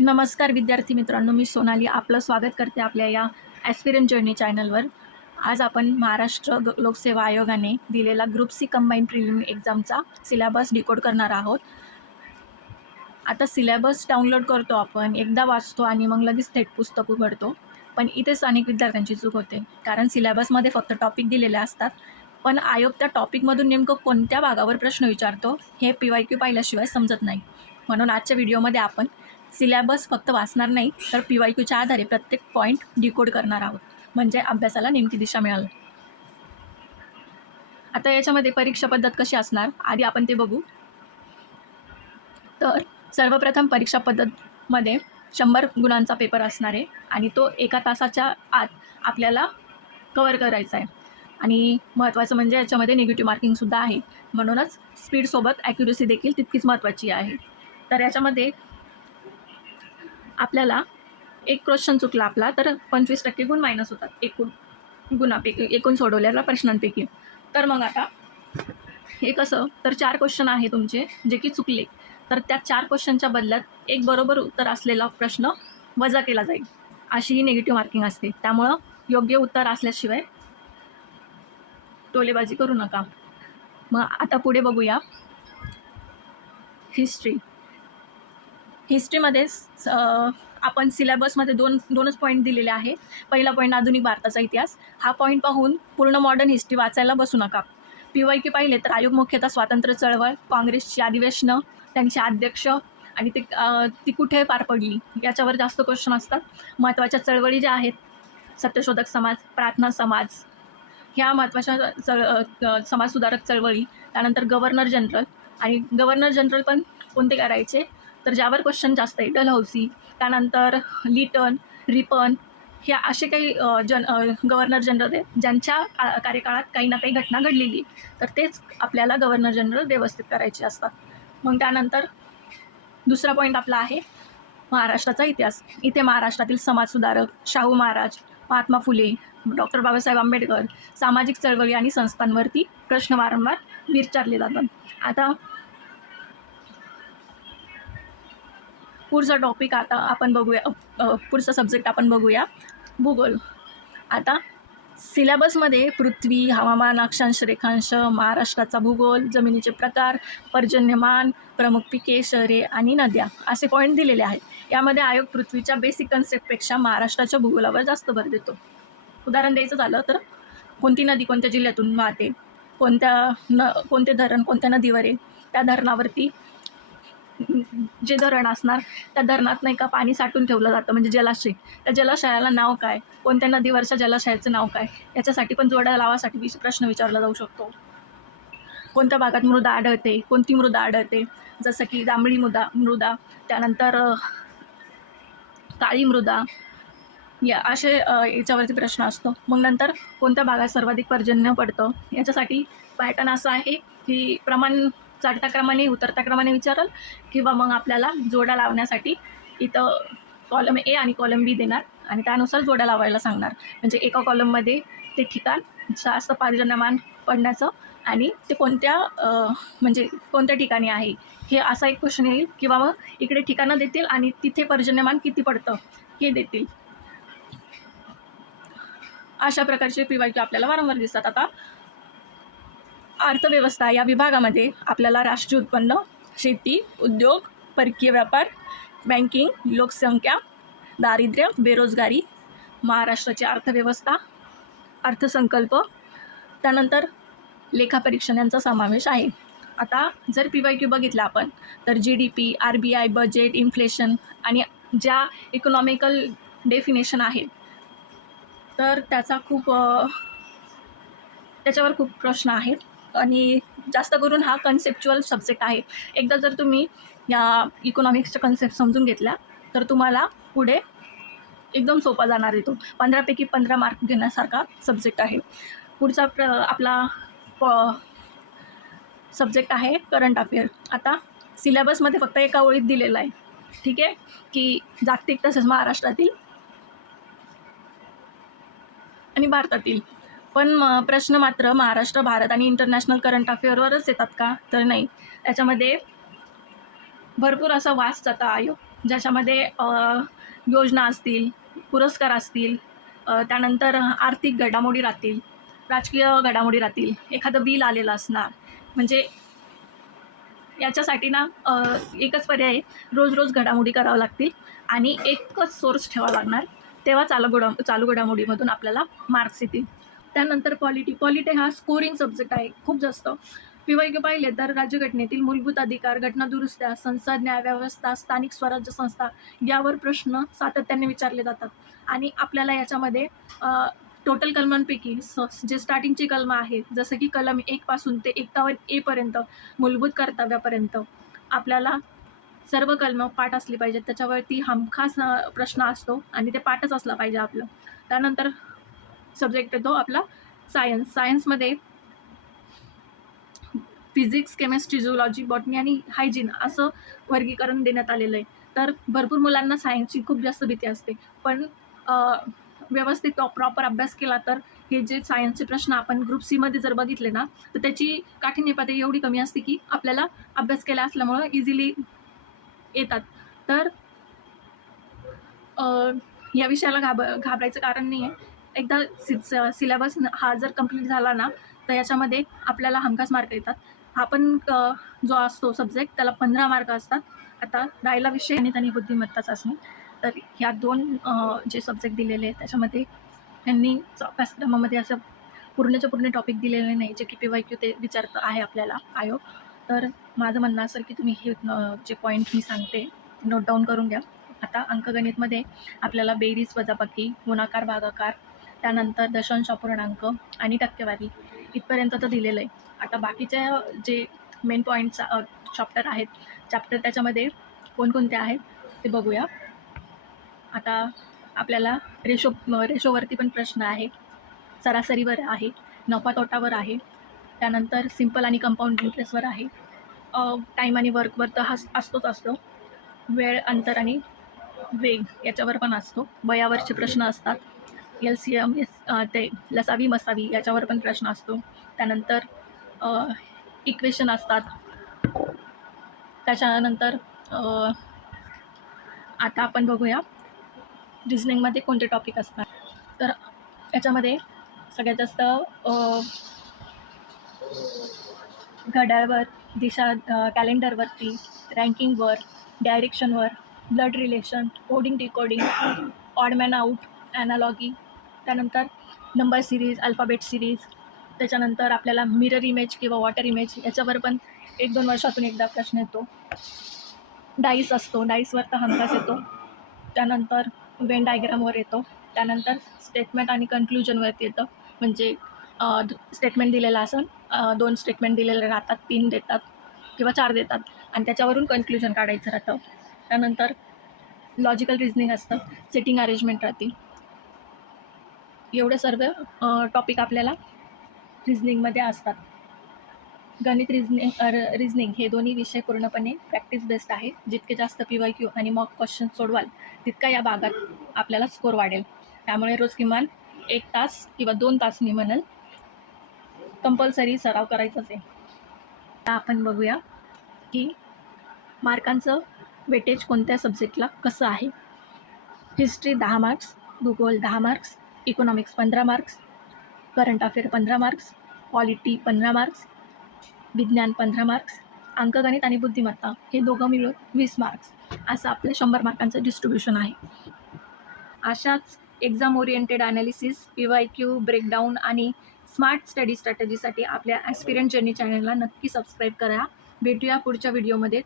नमस्कार विद्यार्थी मित्रांनो, मी सोनाली आपलं स्वागत करते आपल्या या ॲस्पिरंट जर्नी चॅनलवर. आज आपण महाराष्ट्र लोकसेवा आयोगाने दिलेला ग्रुप सी कंबाईन प्रिलिमिनरी एक्झामचा सिलेबस डिकोड करणार आहोत. आता सिलेबस डाउनलोड करतो आपण, एकदा वाचतो आणि मग लगेच थेट पुस्तक उघडतो. पण इथेच अनेक विद्यार्थ्यांची चूक होते, कारण सिलेबसमध्ये फक्त टॉपिक दिलेले असतात, पण आयोग त्या टॉपिकमधून नेमकं कोणत्या भागावर प्रश्न विचारतो हे PYQ पाहिल्याशिवाय समजत नाही. म्हणून आजच्या व्हिडिओमध्ये आपण सिलेबस फक्त वाचणार नाही, तर PYQच्या आधारे प्रत्येक पॉईंट डिकोड करणार आहोत, म्हणजे अभ्यासाला नेमकी दिशा मिळेल. आता याच्यामध्ये परीक्षा पद्धत कशी असणार आधी आपण ते बघू. तर सर्वप्रथम परीक्षा पद्धतमध्ये 100 गुणांचा पेपर असणार आहे आणि तो 1 तासाच्या आत आपल्याला कवर करायचा आहे. आणि महत्त्वाचं म्हणजे याच्यामध्ये निगेटिव्ह मार्किंगसुद्धा आहे, म्हणूनच स्पीडसोबत ॲक्युरसी देखील तितकीच महत्त्वाची आहे. तर याच्यामध्ये आपल्याला एक क्वेश्चन चुकला आपला तर 25% गुण मायनस होतात एकूण गुणापैकी, एकूण सोडवलेल्या प्रश्नांपैकी. तर मग आता हे कसं, तर 4 क्वेश्चन आहे तुमचे जे की चुकले, तर त्या 4 क्वेश्चनच्या बदल्यात एक बरोबर उत्तर असलेला प्रश्न वजा केला जाईल, अशी ही निगेटिव्ह मार्किंग असते. त्यामुळं योग्य उत्तर असल्याशिवाय टोलेबाजी करू नका. मग आता पुढे बघूया हिस्ट्री. हिस्ट्रीमध्ये आपण सिलेबसमध्ये दोनच पॉईंट दिलेले आहे. पहिला पॉईंट आधुनिक भारताचा इतिहास. हा पॉईंट पाहून पूर्ण मॉडर्न हिस्ट्री वाचायला बसू नका. PYQ पाहिले तर आयोग मुख्यतः स्वातंत्र्य चळवळ, काँग्रेसची अधिवेशनं, त्यांचे अध्यक्ष आणि ती कुठे पार पडली याच्यावर जास्त क्वेश्चन असतात. महत्त्वाच्या चळवळी ज्या आहेत, सत्यशोधक समाज, प्रार्थना समाज, ह्या महत्त्वाच्या समाजसुधारक चळवळी. त्यानंतर गव्हर्नर जनरल, आणि गव्हर्नर जनरल पण कोणते करायचे, तर ज्यावर क्वेश्चन जास्त आहे डलहौसी, त्यानंतर लिटन, रिपन, ह्या असे काही गव्हर्नर जनरल आहेत ज्यांच्या कार्यकाळात काही ना काही घटना घडलेली, तर तेच आपल्याला गव्हर्नर जनरल व्यवस्थित करायचे असतात. मग त्यानंतर दुसरा पॉईंट आपला आहे महाराष्ट्राचा इतिहास. इथे महाराष्ट्रातील समाजसुधारक, शाहू महाराज, महात्मा फुले, डॉक्टर बाबासाहेब आंबेडकर, सामाजिक चळवळी आणि संस्थांवरती प्रश्न वारंवार विचारले जातात. आता पुढचा टॉपिक आता आपण बघूया, पुढचा सब्जेक्ट आपण बघूया भूगोल. आता सिलेबसमध्ये पृथ्वी, हवामान, अक्षांश, रेखांश, महाराष्ट्राचा भूगोल, जमिनीचे प्रकार, पर्जन्यमान, प्रमुख पिके, शहरे आणि नद्या असे पॉईंट दिलेले आहेत. यामध्ये आयोग पृथ्वीच्या बेसिक कन्सेप्टपेक्षा महाराष्ट्राच्या भूगोलावर जास्त भर देतो. उदाहरण द्यायचं झालं तर कोणती नदी कोणत्या जिल्ह्यातून वाहते, कोणते धरण कोणत्या नदीवर आहे, त्या धरणावरती जे धरण असणार त्या धरणात नाही का पाणी साठून ठेवलं जातं, म्हणजे जलाशय, त्या जलाशयाला नाव काय, कोणत्या नदीवरच्या जलाशयाचं नाव काय, याच्यासाठी पण जोड्या लावासाठी प्रश्न विचारला जाऊ शकतो. कोणत्या भागात मृदा आढळते, कोणती मृदा आढळते, जसं की जांभळी मृदा, त्यानंतर काळी मृदा, या असे याच्यावरती प्रश्न असतो. मग नंतर कोणत्या भागात सर्वाधिक पर्जन्य पडतं, याच्यासाठी पॅटर्न असा आहे की प्रमाण चढत्या क्रमाने उतरत्या क्रमाने विचारल, किंवा मग आपल्याला जोड्या लावण्यासाठी इथं कॉलम A आणि कॉलम B देणार आणि त्यानुसार जोड्या लावायला सांगणार. म्हणजे एका कॉलममध्ये ते ठिकाण जास्त पर्जन्यमान पडण्याचं आणि ते म्हणजे कोणत्या ठिकाणी आहे हे असा एक क्वेश्चन येईल, किंवा मग इकडे ठिकाणं देतील आणि तिथे पर्जन्यमान किती पडतं हे देतील. अशा प्रकारचे PYQ आपल्याला वारंवार दिसतात. आता अर्थव्यवस्था या विभागामध्ये आपल्याला राष्ट्रीय उत्पन्न, शेती, उद्योग, परकीय व्यापार, बँकिंग, लोकसंख्या, दारिद्र्य, बेरोजगारी, महाराष्ट्राची अर्थव्यवस्था, अर्थसंकल्प, त्यानंतर लेखापरीक्षण यांचा समावेश आहे. आता जर PYQ बघितला आपण तर GDP, RBI, बजेट, इन्फ्लेशन आणि ज्या इकॉनॉमिकल डेफिनेशन आहेत तर त्याच्यावर खूप प्रश्न आहेत आणि जास्त करून हा कन्सेप्च्युअल सब्जेक्ट आहे. एकदा जर तुम्ही या इकॉनॉमिक्सच्या कन्सेप्ट समजून घेतल्या तर तुम्हाला पुढे एकदम सोपा जाणार आहे. तो 15पैकी 15 मार्क घेण्यासारखा सब्जेक्ट आहे. पुढचा आपला सब्जेक्ट आहे करंट अफेअर. आता सिलेबसमध्ये फक्त एका ओळीत दिलेला आहे, ठीक आहे, की जागतिक तसेच महाराष्ट्रातील आणि भारतातील. पण प्रश्न मात्र महाराष्ट्र, भारत आणि इंटरनॅशनल करंट अफेअरवरच येतात का, तर नाही. त्याच्यामध्ये भरपूर असा वास जाता आयोग, ज्याच्यामध्ये योजना असतील, पुरस्कार असतील, त्यानंतर आर्थिक घडामोडी राहतील, राजकीय घडामोडी राहतील, एखादं बिल आलेलं असणार. म्हणजे याच्यासाठी ना एकच पर्याय आहे, रोज रोज घडामोडी करावं लागतील आणि एकच सोर्स ठेवावा लागणार. तेव्हा चालू घडामोडीमधून आपल्याला मार्क्स येतील. त्यानंतर पॉलिटी हा स्कोरिंग सब्जेक्ट आहे खूप जास्त. PYQ पाहिले तर राज्यघटनेतील मूलभूत अधिकार, घटनादुरुस्त्या, संसद, न्यायव्यवस्था, स्थानिक स्वराज्य संस्था यावर प्रश्न सातत्याने विचारले जातात. आणि आपल्याला याच्यामध्ये टोटल कलमांपैकी जे स्टार्टिंगची कलमं आहेत, जसं की कलम 1 पासून ते 51A पर्यंत मूलभूत कर्तव्यापर्यंत आपल्याला सर्व कलमं पाठ असली पाहिजेत. त्याच्यावरती हमखास प्रश्न असतो आणि ते पाठच असलं पाहिजे आपलं. त्यानंतर सब्जेक्ट येतो आपला सायन्समध्ये फिजिक्स, केमिस्ट्री, झुलॉजी, बॉटनी आणि हायजीन असं वर्गीकरण देण्यात आलेलं आहे. तर भरपूर मुलांना सायन्सची खूप जास्त भीती असते, पण व्यवस्थित प्रॉपर अभ्यास केला तर हे जे सायन्सचे प्रश्न आपण ग्रुप सीमध्ये जर बघितले ना, तर त्याची काठिण्य पातळी एवढी कमी असते की आपल्याला अभ्यास केला असल्यामुळं इझिली येतात. तर या विषयाला घाबरायचं कारण नाही आहे. एकदा सिलेबस हा जर कंप्लीट झाला ना, तर याच्यामध्ये आपल्याला हमखास मार्क येतात. हा पण जो असतो सब्जेक्ट त्याला 15 मार्क असतात. आता राहिला विषय गणित आणि बुद्धिमत्ता चाचणी. तर ह्या 2 जे सब्जेक्ट दिलेले आहेत त्याच्यामध्ये त्यांनी अभ्यासक्रमामध्ये असं पूर्णच्या पूर्ण टॉपिक दिलेले नाही, जे की PYQ ते विचारतं आहे आपल्याला आयोग. तर माझं म्हणणं असेल की तुम्ही हे जे पॉईंट मी सांगते नोट डाऊन करून घ्या. आता अंकगणितमध्ये आपल्याला बेरीज, वजाबाकी, गुणाकार, भागाकार, त्यानंतर दशांश अपूर्णांक आणि टक्केवारी इथपर्यंत तर दिलेलं आहे. आता बाकीच्या जे मेन पॉईंट्स चॅप्टर त्याच्यामध्ये कोणकोणते आहेत ते बघूया. आता आपल्याला रेशोवरती पण प्रश्न आहे, सरासरीवर आहे, नफा तोटावर आहे, त्यानंतर सिंपल आणि कंपाऊंड इंटरेस्टवर आहे, टाईम आणि वर्कवर तर असतो. वेळ, अंतर आणि वेग याच्यावर पण असतो. वयावरचे प्रश्न असतात. LCM ते लसावी मसावी याच्यावर पण प्रश्न असतो. त्यानंतर इक्वेशन असतात. त्याच्यानंतर आता आपण बघूया रिझनिंगमध्ये कोणते टॉपिक असतात. तर याच्यामध्ये सगळ्यात जास्त घड्याळवर, कॅलेंडरवरती, रँकिंगवर, डायरेक्शनवर, blood relation, coding decoding, odd man out, analogy, त्यानंतर नंबर सिरीज, अल्फाबेट सिरीज, त्याच्यानंतर आपल्याला मिरर इमेज किंवा वॉटर इमेज याच्यावर पण 1-2 वर्षातून एकदा प्रश्न येतो. डाईस असतो, डाईसवर तर हमखास येतो. त्यानंतर वेन डायग्रामवर येतो. त्यानंतर स्टेटमेंट आणि कन्क्लुजनवरती येतं. म्हणजे स्टेटमेंट दिलेलं असेल, 2 स्टेटमेंट दिलेले राहतात, 3 देतात किंवा 4 देतात आणि त्याच्यावरून कन्क्लुजन काढायचं राहतं. त्यानंतर लॉजिकल रिझनिंग असतं, सेटिंग अरेंजमेंट राहते. एवढे सर्व टॉपिक आपल्याला रिझनिंगमध्ये असतात. गणित, रिझनिंग हे दोन्ही विषय पूर्णपणे प्रॅक्टिस बेस्ड आहे. जितके जास्त PYQ आणि मॉक क्वेश्चन सोडवाल तितका या भागात आपल्याला स्कोर वाढेल. त्यामुळे रोज किमान 1 तास किंवा 2 तास मी म्हणेल कंपल्सरी सराव करायचाच आहे. आता आपण बघूया की मार्कांचं वेटेज कोणत्या सब्जेक्टला कसं आहे. हिस्ट्री 10 मार्क्स, भूगोल 10 marks, economics 15 marks, current affair 15 marks, polity 15 marks, विज्ञान 15 मार्क्स, अंकगणित आणि बुद्धिमत्ता हे दोघं मिळून 20 मार्क्स असं आपलं 100 मार्कांचं डिस्ट्रीब्युशन आहे. अशाच exam oriented analysis, PYQ, breakdown आणि स्मार्ट स्टडी स्ट्रॅटेजीसाठी आपल्या ॲस्पिरंट जर्नी चॅनलला नक्की सबस्क्राईब करा. भेटूया पुढच्या व्हिडिओमध्ये.